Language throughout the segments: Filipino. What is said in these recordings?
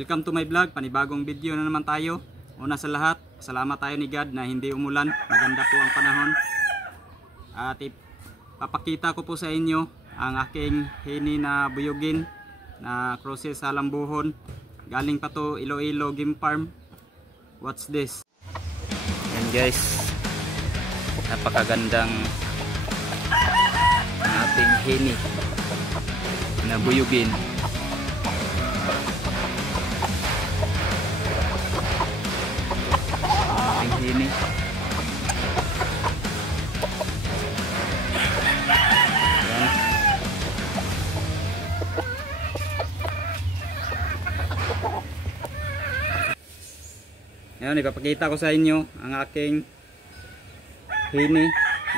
Welcome to my vlog, panibagong video na naman tayo. Una sa lahat, salamat tayo ni God na hindi umulan, maganda po ang panahon. At ipapakita ko po sa inyo ang aking hini na buyugin na crosses sa lambuhon. Galing pa to Iloilo Game Farm. What's this? Yan guys, napakagandang ang ating hini na buyugin. Ini ngayon ipapakita ko sa inyo ang aking hini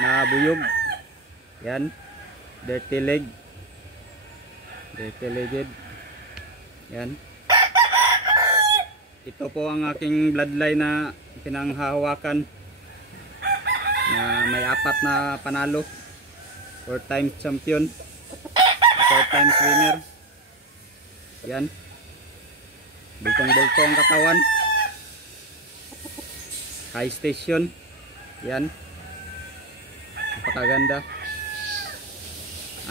na buyog. Yan, dirty legged. Yan, ito po ang aking bloodline na pinanghahawakan na may 4 na panalo, 4 times champion, 4 times winner. Yan, bultong-bultong ang katawan, high station. Yan, napakaganda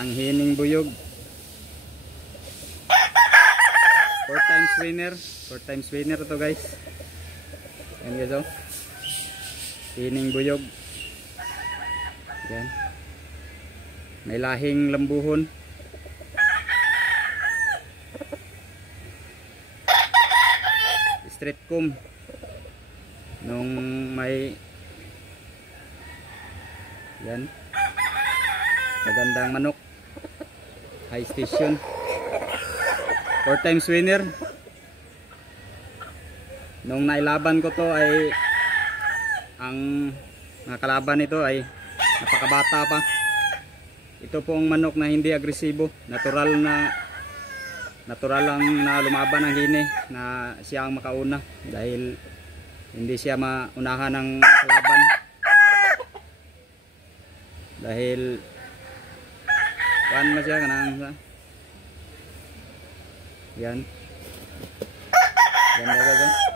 ang hining buyog. 4 times winner to guys. Yan guys, oh, hining buyog. Yan, may lahing lambuhon. Straight comb nung may yan, magandang manok, high station, 4 times winner. Nung nailaban ko to ay ang nakalaban nito ay napakabata pa. Ito pong manok na hindi agresibo, natural lang na lumaban ang hini na siya ang makauna dahil hindi siya maunahan ng kalaban dahil kuan mo siya kanang yan, ganda ba?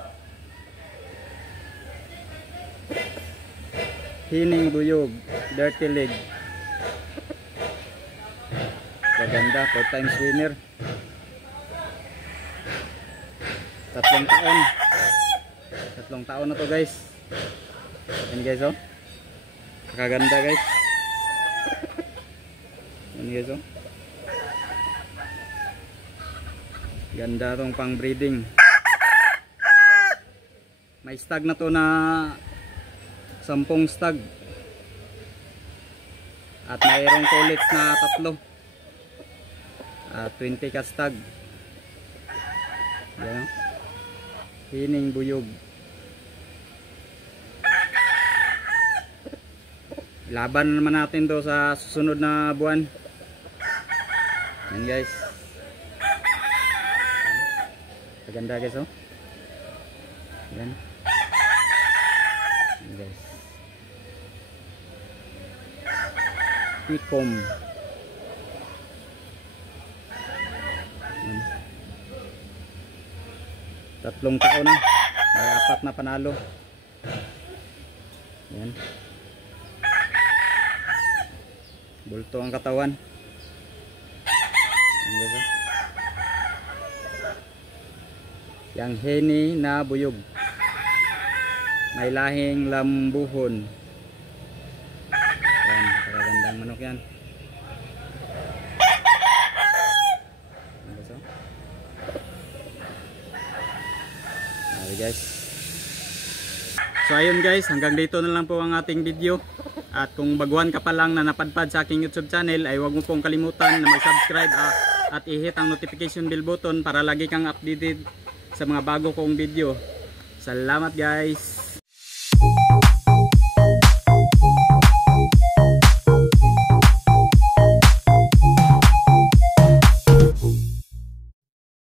Hining buyog, dirty leg, maganda, 4 times winner, 3 taon na to guys. Yan guys, oh, kakaganda guys. Yan guys, oh, ganda tong pang breeding. May stag na to na 10 stag at mayroong collets na 3 at 20 ka stag. Yan, hining buyog. Laban naman natin to sa susunod na buwan. Yan guys, maganda guys, oh. Yan, guys, Picom. Yan, 3 taon na, may 4 na panalo. Yan, bulto ang katawan. Yan guys, oh, yang hini na buyog, may lahing lambuhon. Yan, magandang manok yan. Guys, so ayun guys, hanggang dito na lang po ang ating video. At kung baguhan ka pa lang na napadpad sa aking YouTube channel, ay huwag mo pong kalimutan na mag-subscribe at i-hit ang notification bell button para lagi kang updated sa mga bago kong video. Salamat guys.